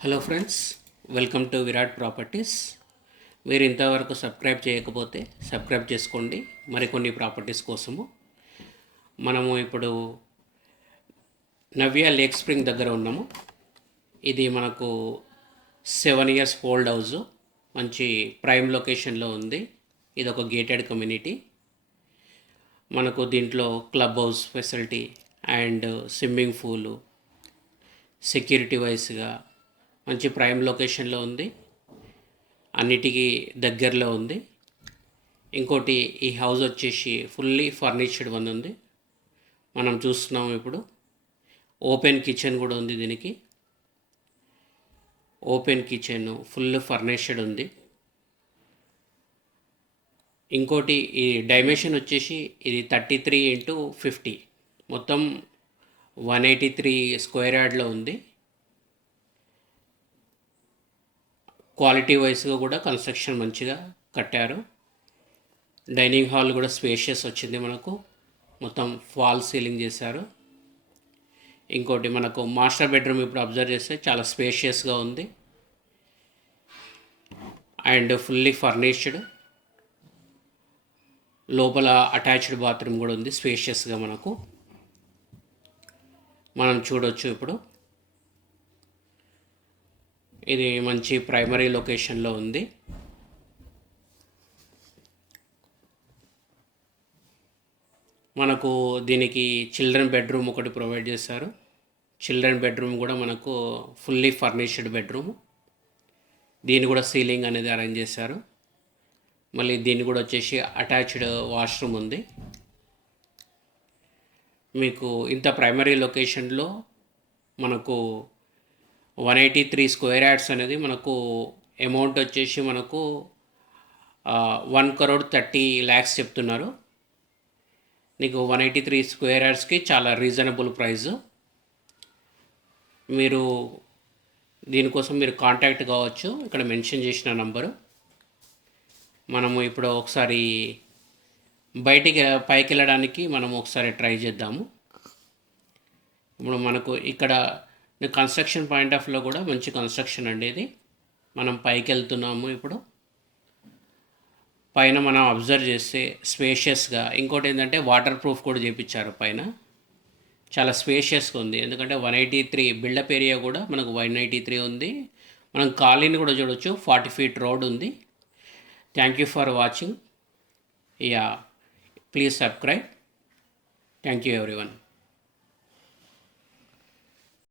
Hello friends, welcome to Virat properties. మీరు ఇంతవరకు subscribe చేయకపోతే సబ్స్క్రైబ్ చేసుకోండి మరికొన్ని ప్రాపర్టీస్ కోసము. మనము ఇప్పుడు నవ్య లేక్ స్ప్రింగ్ దగ్గర ఉన్నాము. ఇది మనకు 7 years ఓల్డ్ హౌస్, మంచి ప్రైమ్ లొకేషన్లో ఉంది. ఇది ఒక గేటెడ్ కమ్యూనిటీ. మనకు దీంట్లో club house facility and swimming pool, security వైస్గా మంచి ప్రైమ్ లొకేషన్లో ఉంది, అన్నిటికీ దగ్గరలో ఉంది. ఇంకోటి, ఈ హౌస్ వచ్చేసి ఫుల్లీ ఫర్నిచర్డ్ వన్ ఉంది. మనం చూస్తున్నాం ఇప్పుడు ఓపెన్ కిచెన్ కూడా ఉంది. దీనికి ఓపెన్ కిచెన్ ఫుల్ ఫర్నిష్డ్ ఉంది. ఇంకోటి, ఈ డైమెన్షన్ వచ్చేసి ఇది 33x50, మొత్తం 183 స్క్వేర్ యార్డ్లో ఉంది. క్వాలిటీ వైస్గా కూడా కన్స్ట్రక్షన్ మంచిగా కట్టారు. డైనింగ్ హాల్ కూడా స్పేషియస్ వచ్చింది మనకు, మొత్తం ఫాల్ సీలింగ్ చేశారు. ఇంకోటి, మనకు మాస్టర్ బెడ్రూమ్ ఇప్పుడు అబ్జర్వ్ చేస్తే చాలా స్పేషియస్గా ఉంది అండ్ ఫుల్లీ ఫర్నిష్డ్. లోపల అటాచ్డ్ బాత్రూమ్ కూడా ఉంది స్పేషియస్గా మనకు. మనం చూడొచ్చు ఇప్పుడు ఇది మంచి ప్రైమరీ లొకేషన్లో ఉంది. మనకు దీనికి చిల్డ్రన్ బెడ్రూమ్ ఒకటి ప్రొవైడ్ చేశారు. చిల్డ్రన్ బెడ్రూమ్ కూడా మనకు ఫుల్లీ ఫర్నిష్డ్ బెడ్రూమ్. దీన్ని కూడా సీలింగ్ అనేది అరేంజ్ చేశారు. మళ్ళీ దీన్ని కూడా వచ్చేసి అటాచ్డ్ వాష్రూమ్ ఉంది. మీకు ఇంత ప్రైమరీ లొకేషన్లో మనకు 183 స్క్వేర్ యార్డ్స్ అనేది మనకు అమౌంట్ వచ్చేసి మనకు 1,30,00,000 చెప్తున్నారు. నీకు 183 స్క్వేర్ యార్డ్స్కి చాలా రీజనబుల్ ప్రైస్. మీరు దీనికోసం మీరు కాంటాక్ట్ కావచ్చు, ఇక్కడ మెన్షన్ చేసిన నంబరు. మనము ఇప్పుడు ఒకసారి పైకి వెళ్ళడానికి మనం ఒకసారి ట్రై చేద్దాము. ఇప్పుడు మనకు ఇక్కడ కన్స్ట్రక్షన్ పాయింట్ ఆఫ్ వ్యూలో కూడా మంచి కన్స్ట్రక్షన్ అండి ఇది. మనం పైకి వెళ్తున్నాము ఇప్పుడు. పైన మనం అబ్జర్వ్ చేస్తే స్పేషియస్గా, ఇంకోటి ఏంటంటే వాటర్ ప్రూఫ్ కూడా చేయించారు పైన. చాలా స్పేషియస్గా ఉంది, ఎందుకంటే 183 బిల్డప్ ఏరియా కూడా మనకు 183 ఉంది. మనం కాలనీ కూడా చూడవచ్చు, 40 feet రోడ్ ఉంది. Thank you for watching. Please subscribe. Thank you everyone.